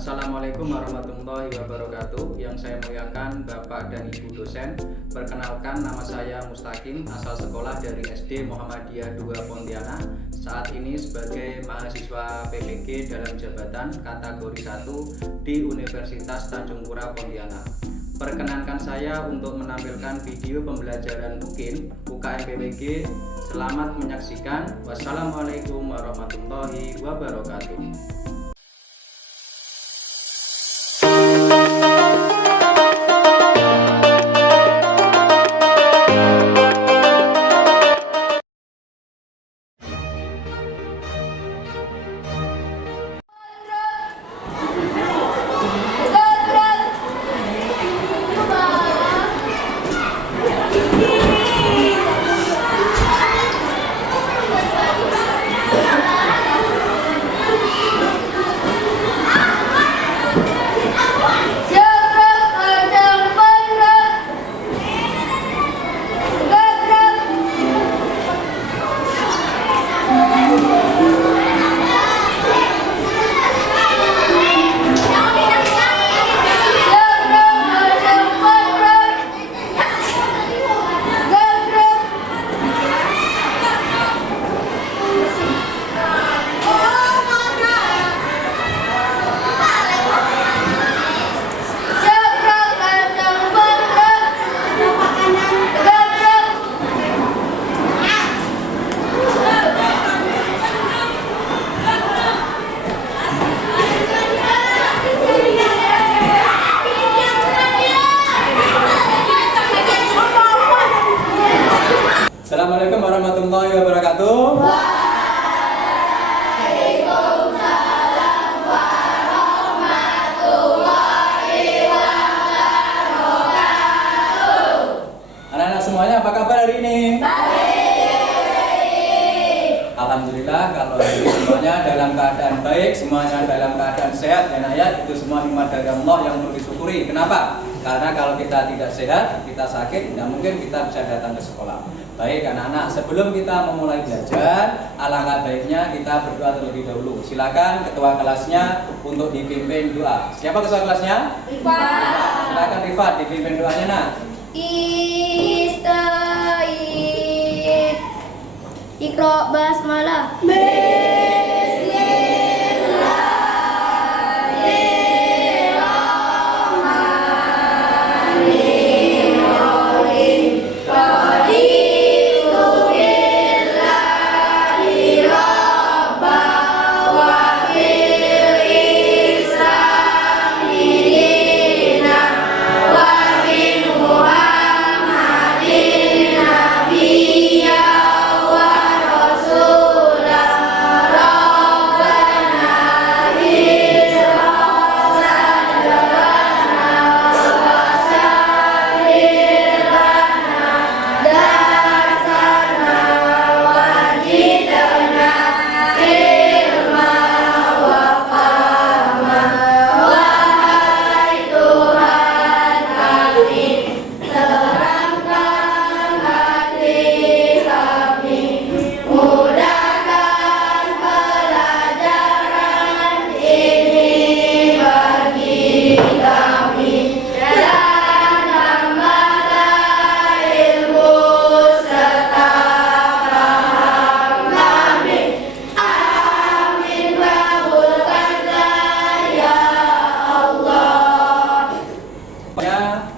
Assalamualaikum warahmatullahi wabarakatuh. Yang saya muliakan Bapak dan Ibu dosen, perkenalkan nama saya Mustaqim, asal sekolah dari SD Muhammadiyah 2 Pontianak. Saat ini sebagai mahasiswa PPG dalam jabatan kategori 1 di Universitas Tanjung Pura Pontianak. Perkenankan saya untuk menampilkan video pembelajaran UKM PPG. Selamat menyaksikan. Wassalamualaikum warahmatullahi wabarakatuh. Assalamualaikum warahmatullahi wabarakatuh. Waalaikumsalam warahmatullahi wabarakatuh. Anak-anak semuanya, apa kabar hari ini? Baik. Alhamdulillah, kalau hari ini semuanya dalam keadaan baik, semuanya dalam keadaan sehat dan ayat, itu semua nikmat dari Allah yang perlu disyukuri. Kenapa? Karena kalau kita tidak sehat, kita sakit, tidak mungkin kita bisa datang ke sekolah. Baik anak-anak, sebelum kita memulai belajar, alangkah baiknya kita berdoa terlebih dahulu. Silakan ketua kelasnya untuk dipimpin doa. Siapa ketua kelasnya? Rifat. Silakan Rifat dipimpin doanya, nak. Ista'id. Iqra basmalah.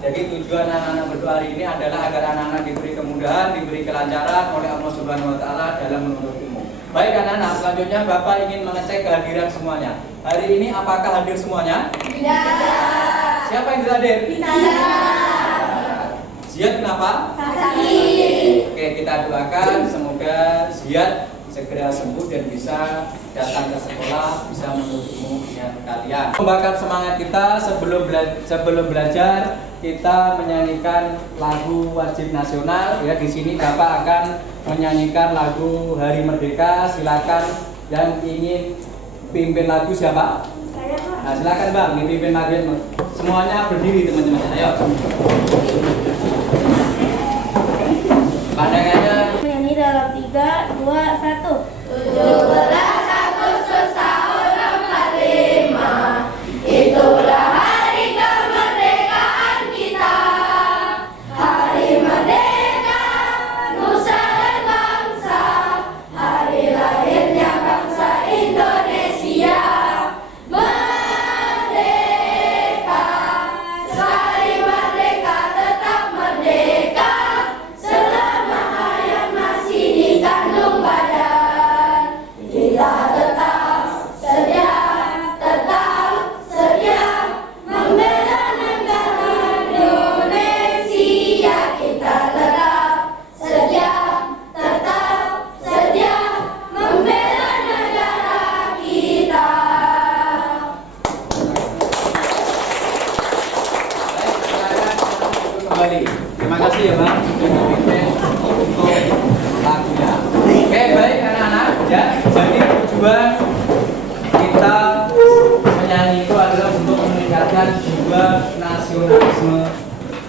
Jadi tujuan anak-anak berdoa hari ini adalah agar anak-anak diberi kemudahan, diberi kelancaran oleh Allah Subhanahu wa taala dalam menuntut ilmu. Baik anak-anak, selanjutnya Bapak ingin mengecek kehadiran semuanya. Hari ini apakah hadir semuanya? Tidak. Siapa yang tidak hadir? Tidak. Ziad kenapa? Sakit. Oke, kita doakan semoga Ziad segera sembuh dan bisa datang ke sekolah, bisa menuntut ilmu dengan kalian. Membakar semangat kita sebelum belajar, kita menyanyikan lagu wajib nasional. Ya, di sini Bapak akan menyanyikan lagu Hari Merdeka. Silakan yang ingin pimpin lagu siapa? Saya, Pak. Nah, silakan Bang, dipimpin lagu. Semuanya berdiri teman-teman. Ayo. Pandangannya Menyanyi dalam 3, 2, 1. 17 Agustus tahun 45 menyanyi itu adalah untuk meningkatkan jiwa nasionalisme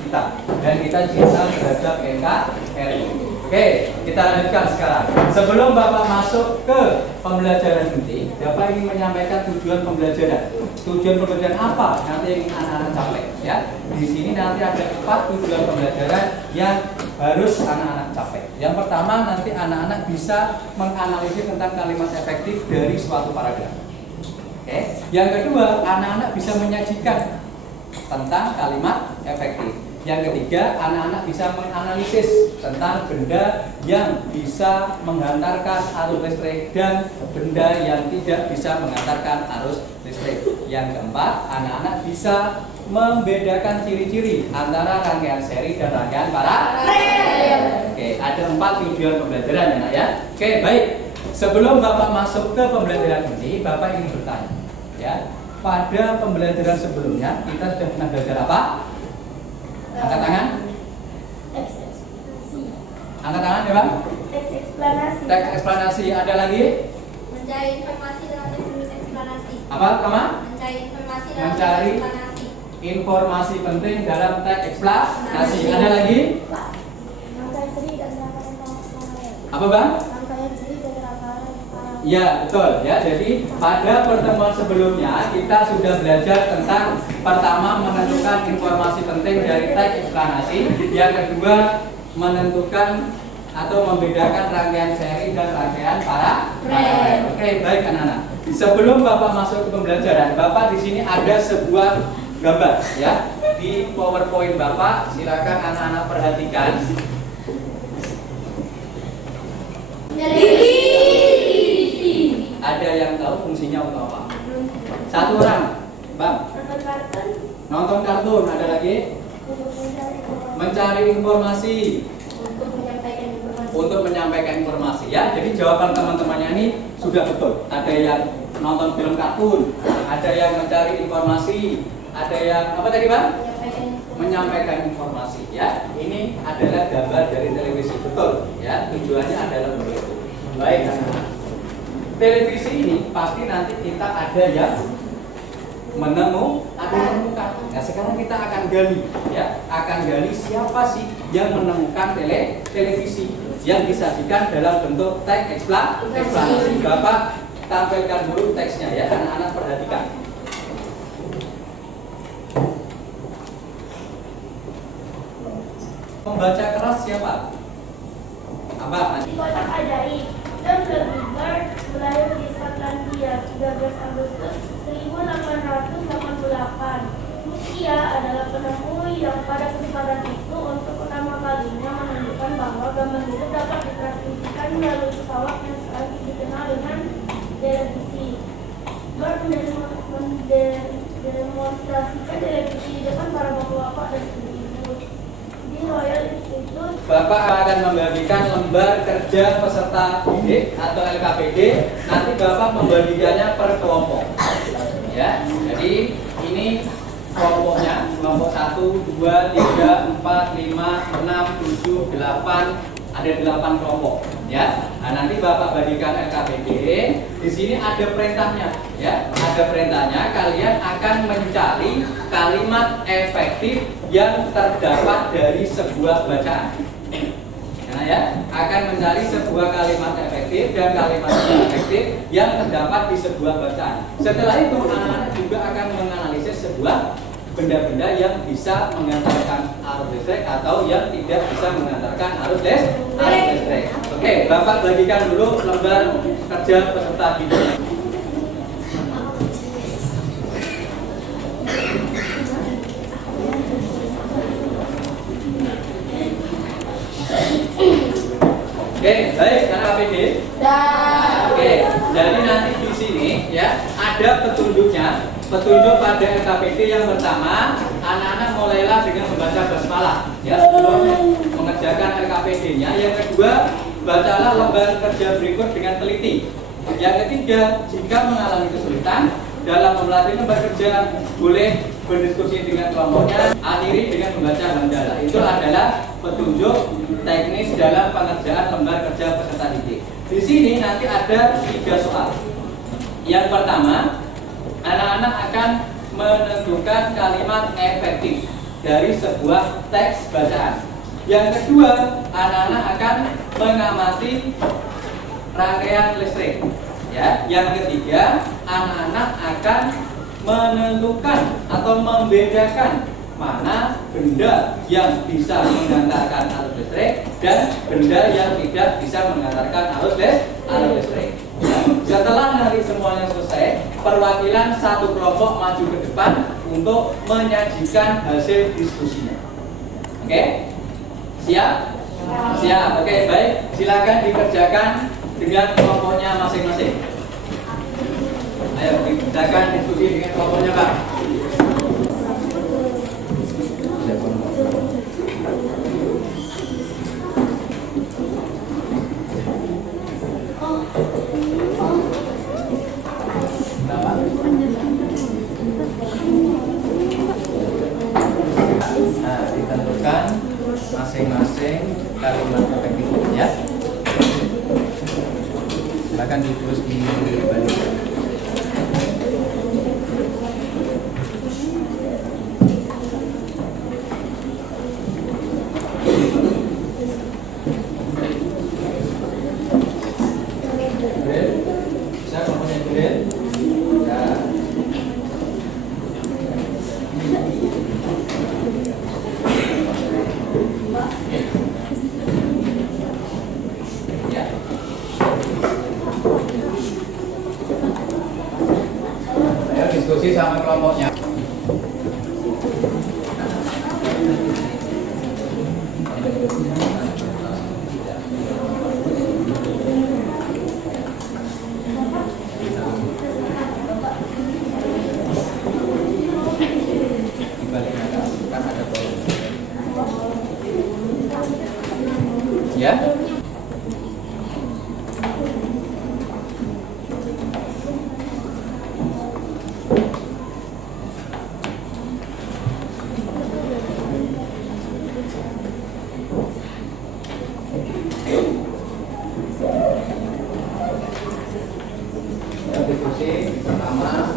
kita dan kita cinta terhadap NKRI. Oke, kita lanjutkan sekarang. Sebelum Bapak masuk ke pembelajaran inti, Bapak ingin menyampaikan tujuan pembelajaran. Tujuan pembelajaran apa? Nanti yang ingin anak-anak capai. Ya, di sini nanti ada 4 tujuan pembelajaran yang harus anak-anak capai. Yang pertama, nanti anak-anak bisa menganalisis tentang kalimat efektif dari suatu paragraf. Oke. Yang kedua, anak-anak bisa menyajikan tentang kalimat efektif. Yang ketiga, anak-anak bisa menganalisis tentang benda yang bisa menghantarkan arus listrik dan benda yang tidak bisa menghantarkan arus listrik. Yang keempat, anak-anak bisa membedakan ciri-ciri antara rangkaian seri dan rangkaian paralel. Oke, ada 4 tujuan pembelajaran ya, Nak, ya. Oke, baik. Sebelum Bapak masuk ke pembelajaran ini, Bapak ingin bertanya, ya. Pada pembelajaran sebelumnya kita sudah pernah belajar apa? Angkat tangan. Angkat tangan ya, Pak. Teks eksplanasi. Ada lagi? Mencari informasi dalam teks eksplanasi. Apa, Kama? Mencari informasi dalam Mencari teks eksplanasi. informasi penting dalam teks eksplanasi. Ada lagi? Rangkaian seri dan rangkaian paralel. Apa, Bang? Rangkaian seri dan rangkaian paralel. Ya, betul ya. Jadi pada pertemuan sebelumnya kita sudah belajar tentang pertama menentukan informasi penting dari teks eksplanasi, yang kedua menentukan atau membedakan rangkaian seri dan rangkaian paralel. Oke, baik anak-anak. Sebelum Bapak masuk ke pembelajaran, Bapak di sini ada sebuah gambar ya di PowerPoint Bapak. Silakan anak-anak perhatikan. Ada yang tahu fungsinya untuk apa? Satu orang, Bang. Nonton kartun. Ada lagi? Mencari informasi. Untuk menyampaikan informasi ya. Jadi jawaban teman-temannya ini sudah betul. Ada yang nonton film kartun, ada yang mencari informasi, ada yang apa tadi, Bang? Menyampaikan informasi ya. Ini adalah gambar dari televisi, betul ya. Tujuannya adalah untuk itu. Baik, anak-anak. Televisi ini pasti nanti kita ada yang menemukan. Nah, sekarang kita akan gali ya, akan gali siapa sih yang menemukan televisi yang disajikan dalam bentuk teks eksplanasi. Bapak tampilkan dulu teksnya ya, anak-anak perhatikan. Pembaca keras siapa? Apa? Di kotak ajaib, John Berger lahir di Skotlandia 13 Agustus 1888. Ia adalah penemu yang pada kesempatan itu untuk pertama kalinya menunjukkan bahwa gambar hidup dapat ditransmisikan melalui pesawat yang sekarang dikenal dengan televisi. Bert mendemonstrasikan televisi di depan para bapak-bapak dan ibu-ibu di Royal Institute. Bapak akan membagikan lembar kerja peserta didik atau LKPD. Nanti Bapak membagikannya per kelompok. Ya, jadi ini kelompoknya, kelompok 1, 2, 3, 4, 5, 6, 7, 8, ada 8 kelompok. Ya, nah, nanti Bapak bagikan LKPD. Di sini ada perintahnya, ya, ada perintahnya. Kalian akan mencari kalimat efektif yang terdapat dari sebuah bacaan. Nah, ya, akan mencari sebuah kalimat efektif dan kalimat efektif yang terdapat di sebuah bacaan. Setelah itu anak-anak juga akan menganalisis sebuah benda-benda yang bisa mengantarkan arus listrik atau yang tidak bisa mengantarkan arus listrik. Oke, Bapak bagikan dulu lembar kerja peserta didik. Oke, baik, anak APD. Oke, jadi nanti di sini ya ada petunjuknya. Petunjuk pada LKPD yang pertama, anak-anak mulailah dengan membaca basmalah ya sebelum mengerjakan LKPD-nya. Yang kedua, bacalah lembar kerja berikut dengan teliti. Yang ketiga, jika mengalami kesulitan dalam memelatih lembar kerja, boleh berdiskusi dengan kelompoknya. Akhiri dengan membaca hamdalah. Itu adalah petunjuk teknis dalam pengerjaan lembar kerja peserta didik. Di sini nanti ada 3 soal. Yang pertama, Anak-anak akan menentukan kalimat efektif dari sebuah teks bacaan. Yang kedua, anak-anak akan mengamati rangkaian listrik. Ya, yang ketiga, anak-anak akan menentukan atau membedakan mana benda yang bisa mengantarkan arus listrik dan benda yang tidak bisa mengantarkan arus listrik. Setelah nanti semuanya selesai, perwakilan satu kelompok maju ke depan untuk menyajikan hasil diskusinya. Oke? Siap? Siap. Oke, baik. Silakan dikerjakan dengan kelompoknya masing-masing. Ayo, dikerjakan diskusi dengan kelompoknya, Pak. Nah, ditentukan masing-masing kalimat efektifnya. Silakan ditulis di balik. Bisa kelompoknya grade? Ya. Ayo diskusi sama kelompoknya. Ya. Diskusi pertama.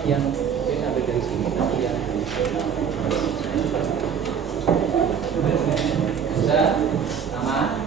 Yang sampai dari sini nanti yang bisa nama.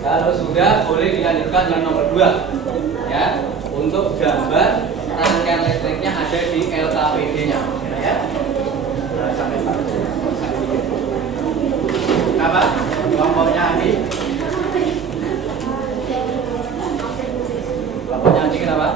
Kalau sudah, boleh dilanjutkan yang nomor 2 ya, untuk gambar rangkaian listriknya ada di LKPD-nya ya. Nah, sampai Pak. Apa? Kelompoknya Andi. Kelompoknya Andi kenapa?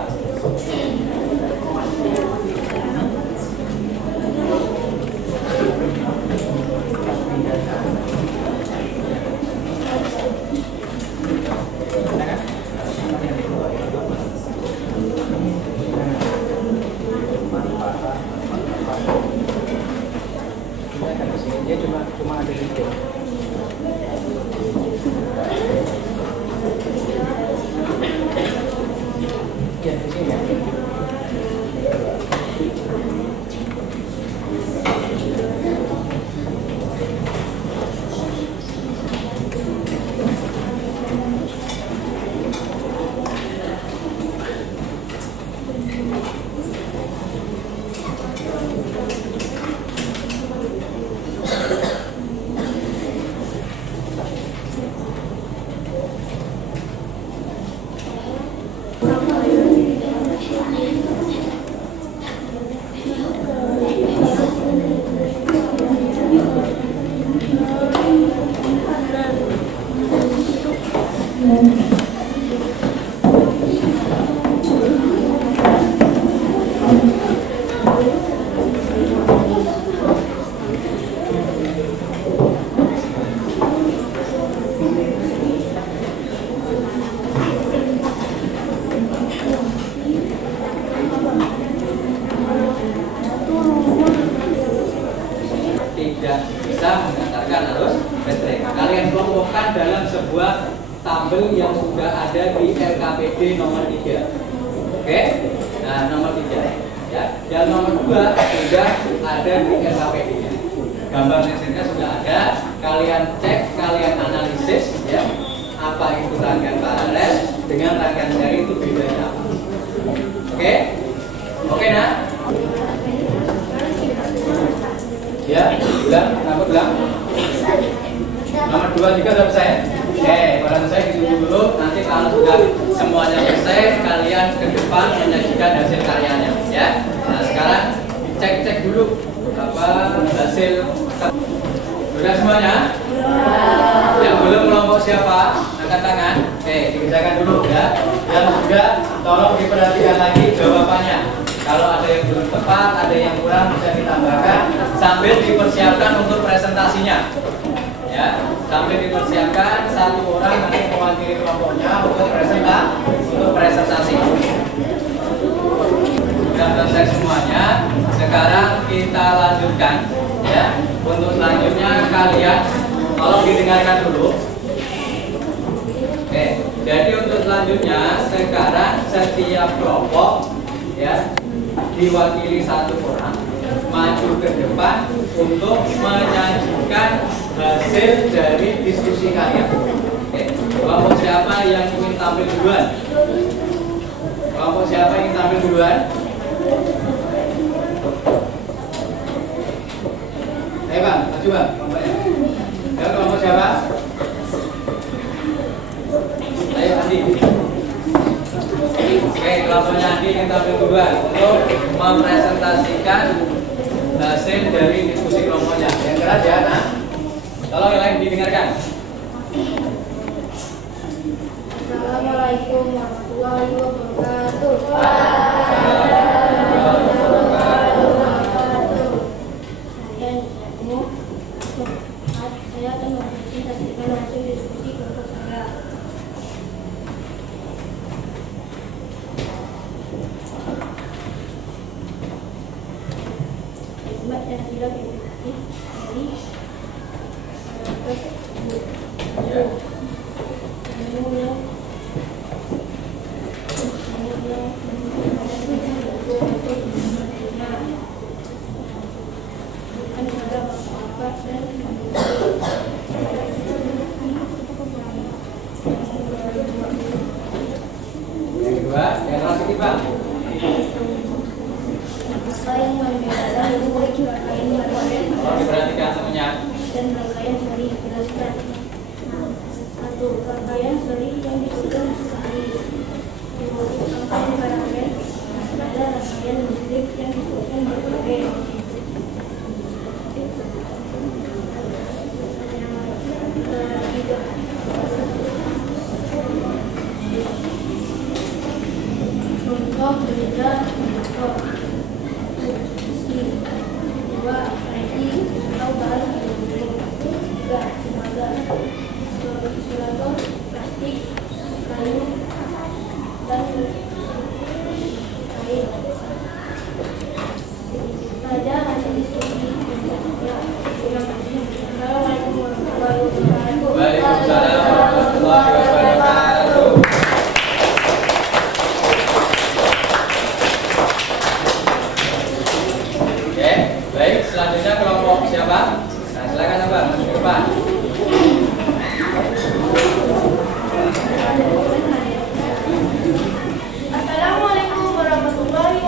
KPD nomor 3. Oke? Nah, nomor 3 ya. Yang nomor 2 sudah ada di KPD-nya. Gambar mesinnya sudah ada. Kalian cek, kalian analisis ya. Apa itu rangkaian paralel dengan rangkaian seri itu bedanya apa? Oke? Oke, nah? Ya, bilang, apa bilang? Nomor 2 juga sudah selesai. Oke, kalau selesai ditunggu dulu. Nanti kalau sudah semuanya selesai, kalian ke depan menyajikan hasil karyanya, ya. Nah, sekarang cek dulu apa hasil. Sudah semuanya? Yang belum kelompok siapa? Angkat tangan. Oke, dikerjakan dulu ya. Yang sudah, tolong diperhatikan lagi jawabannya. Kalau ada yang belum tepat, ada yang kurang bisa ditambahkan sambil dipersiapkan untuk presentasinya. Ya, sambil dipersiapkan satu orang nanti mewakili kelompoknya untuk presentasi. Sudah selesai semuanya. Sekarang kita lanjutkan ya. Untuk selanjutnya kalian tolong didengarkan dulu. Oke, jadi untuk selanjutnya sekarang setiap kelompok ya diwakili satu orang maju ke depan untuk menyajikan hasil dari diskusi kalian. Oke, kelompok siapa yang ingin tampil duluan? Kelompok siapa yang ingin tampil duluan? Ayo bang, maju bang, kelompoknya. Ya, kelompok siapa? Ayo Andi. Oke, kelompoknya Andi ingin tampil duluan untuk mempresentasikan hasil dari diskusi kelompoknya. Yang keras ya, nah. Tolong yang lain didengarkan. Assalamualaikum warahmatullahi wabarakatuh. Saya akan mempresentasikan hasil diskusi kelompok saya. Hikmat dan tidak efektif dari Yang kedua, yang kelas ini bang. Tolong diperhatikan semuanya. Dan rangkaian seri dijelaskan. Satu, rangkaian seri yang disusun sekali. Dua, rangkaian paralel adalah rangkaian listrik yang disusun berbagai. Tiga, contoh beda motor. Dua, ID atau bahan tiga, tenaga insulator, plastik, kayu, dan kain. Saja hasil diskusi. Ya, terima kasih. Assalamualaikum warahmatullahi wabarakatuh. Waalaikumsalam warahmatullahi wabarakatuh. Oke, baik. Selanjutnya kelompok siapa? Nah, silakan abang masuk ke depan. Assalamualaikum warahmatullahi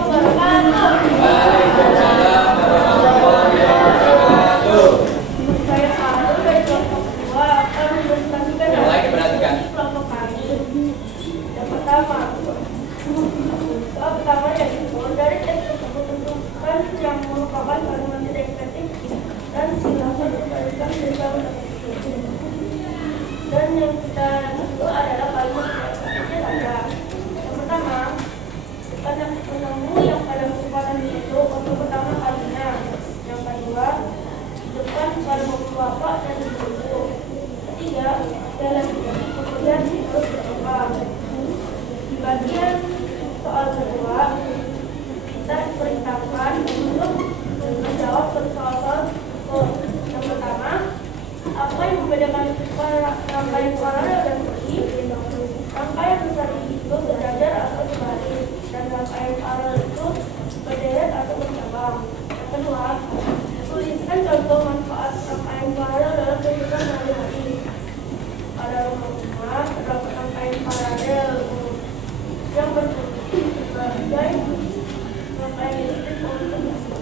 menyalakan listrik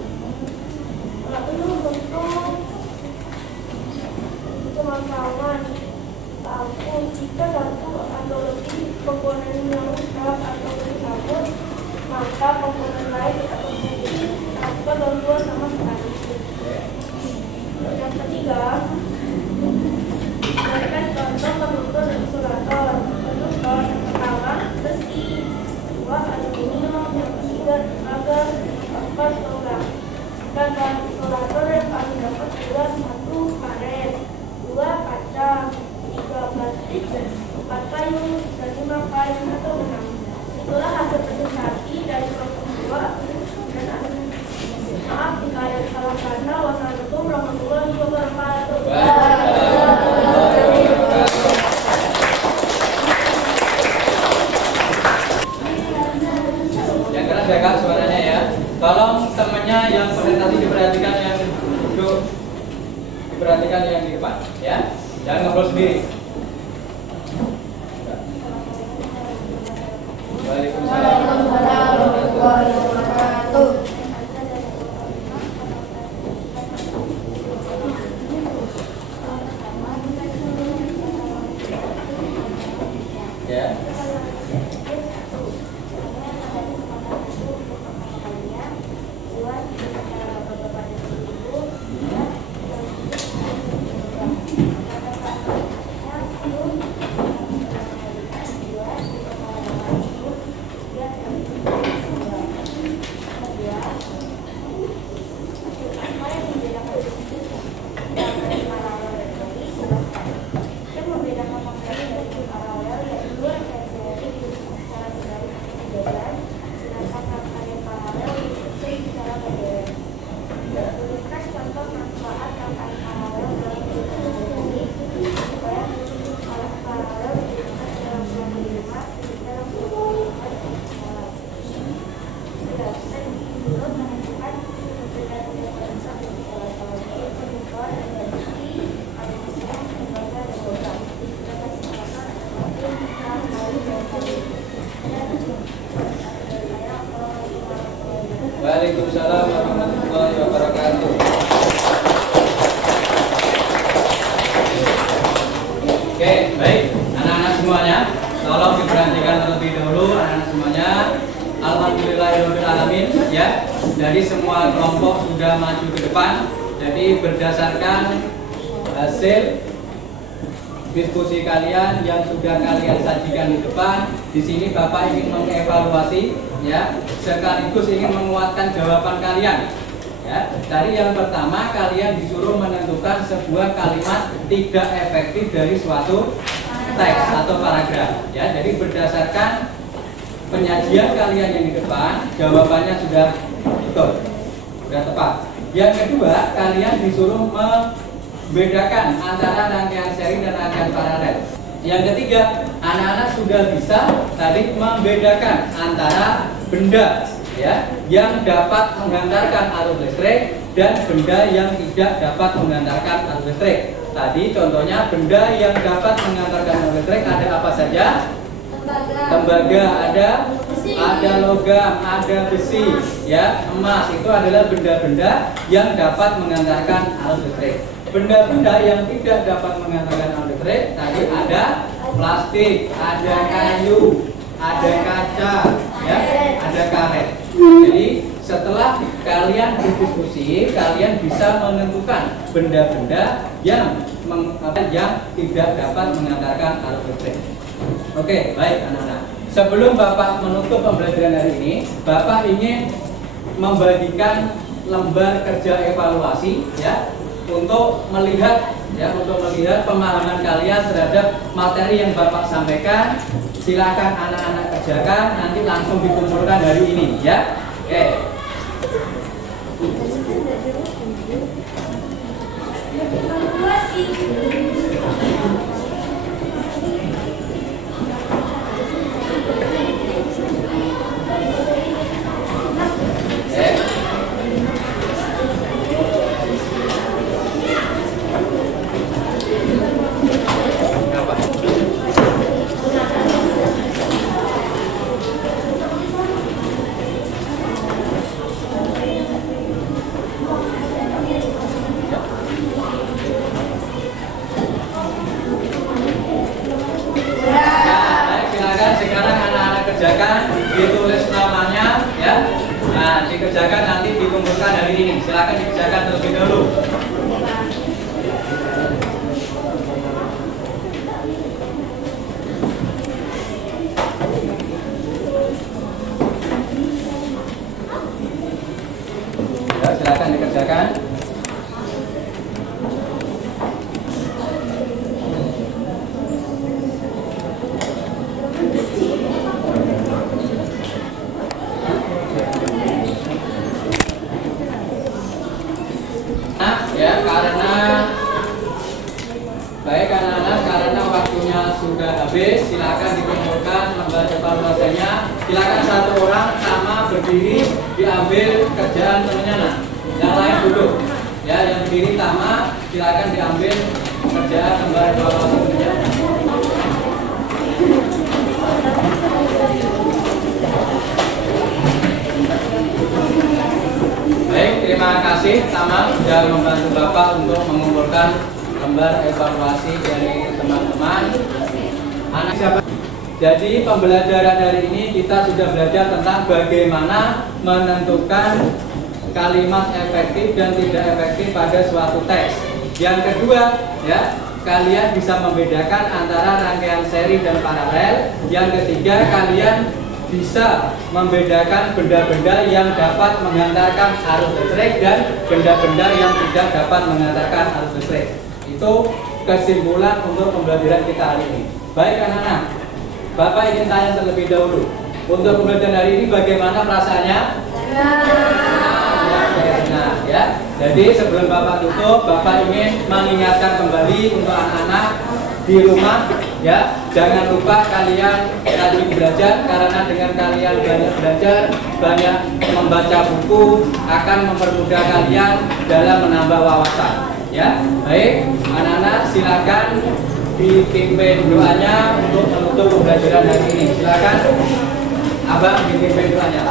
untuk pemakaman lampu. Jika satu atau lebih komponen yang rusak atau tercabut, maka komponen lain tidak berfungsi tanpa gangguan sama sekali. Yang ketiga, berikan contoh penutur dan isolator. Penutur yang pertama besi, dua aluminium, yang ketiga tembaga, keempat logam. Dan bahan isolator yang kami dapat adalah satu karet, dua kaca, tiga plastik, empat kayu, dan lima kain atau benang. Itulah hasil presentasi dari kelompok 2 dan maaf jika ada salah kata. Wassalamualaikum warahmatullahi wabarakatuh. Yang keras ya Kak suaranya ya. Tolong temannya yang presentasi diperhatikan yang duduk, diperhatikan yang di depan ya. Jangan ngobrol sendiri. Waalaikumsalam warahmatullahi wabarakatuh. Ya. Waalaikumsalam warahmatullahi wabarakatuh. Oke, baik anak-anak semuanya, tolong diperhatikan terlebih dahulu anak-anak semuanya. Alhamdulillahirobbilalamin ya. Jadi semua kelompok sudah maju ke depan. Jadi berdasarkan hasil diskusi kalian yang sudah kalian sajikan di depan, di sini Bapak ingin mengevaluasi ya, sekaligus ingin menguatkan jawaban kalian. Ya, tadi yang pertama kalian disuruh menentukan sebuah kalimat tidak efektif dari suatu teks atau paragraf. Ya, jadi berdasarkan penyajian kalian yang di depan, jawabannya sudah betul, sudah tepat. Yang kedua, kalian disuruh membedakan antara rangkaian seri dan rangkaian paralel. Yang ketiga, anak-anak sudah bisa tadi membedakan antara benda ya yang dapat menghantarkan arus listrik dan benda yang tidak dapat menghantarkan arus listrik. Tadi contohnya benda yang dapat menghantarkan arus listrik ada apa saja? Tembaga, ada logam, ada besi, ya, emas. Itu adalah benda-benda yang dapat menghantarkan arus listrik. Benda-benda yang tidak dapat menghantarkan arus listrik tadi ada plastik, ada kayu, ada kaca, ya, ada karet. Jadi setelah kalian berdiskusi, kalian bisa menentukan benda-benda yang tidak dapat menghantarkan arus listrik. Oke, baik anak-anak. Sebelum Bapak menutup pembelajaran hari ini, Bapak ingin membagikan lembar kerja evaluasi ya untuk melihat pemahaman kalian terhadap materi yang Bapak sampaikan. Silakan anak-anak kerjakan, nanti langsung dikumpulkan hari ini ya. Oke. Nah, dikerjakan nanti dikumpulkan hari ini. Silakan dikerjakan terlebih dahulu. Ya, silakan dikerjakan. Ya, karena baik anak-anak, karena waktunya sudah habis, silakan dikumpulkan lembar evaluasinya. Silakan satu orang sama berdiri diambil kerjaan temannya. Nah, yang lain duduk. Ya, yang berdiri sama silakan diambil kerjaan lembar evaluasi temannya. Baik, terima kasih sama sudah membantu Bapak untuk mengumpulkan lembar evaluasi dari teman-teman. Anak siapa? Jadi pembelajaran hari ini kita sudah belajar tentang bagaimana menentukan kalimat efektif dan tidak efektif pada suatu teks. Yang kedua, ya, kalian bisa membedakan antara rangkaian seri dan paralel. Yang ketiga, kalian bisa membedakan benda-benda yang dapat menghantarkan arus listrik dan benda-benda yang tidak dapat menghantarkan arus listrik. Itu kesimpulan untuk pembelajaran kita hari ini. Baik anak-anak, Bapak ingin tanya terlebih dahulu, untuk pembelajaran hari ini bagaimana perasaannya? Nah, ya. Jadi sebelum Bapak tutup, Bapak ingin mengingatkan kembali untuk anak-anak di rumah, ya, jangan lupa kalian rajin belajar, karena dengan kalian banyak belajar, banyak membaca buku akan mempermudah kalian dalam menambah wawasan. Ya, baik, anak-anak silakan dipimpin doanya untuk menutup pembelajaran hari ini. Silakan, Abang dipimpin doanya.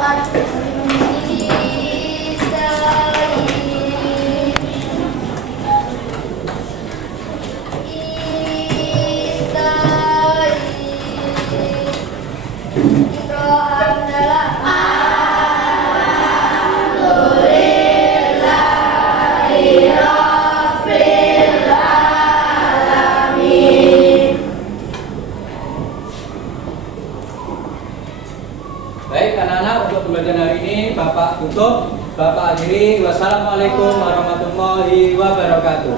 Baik anak-anak, untuk pembelajaran hari ini Bapak tutup, Bapak akhiri. Wassalamualaikum warahmatullahi wabarakatuh.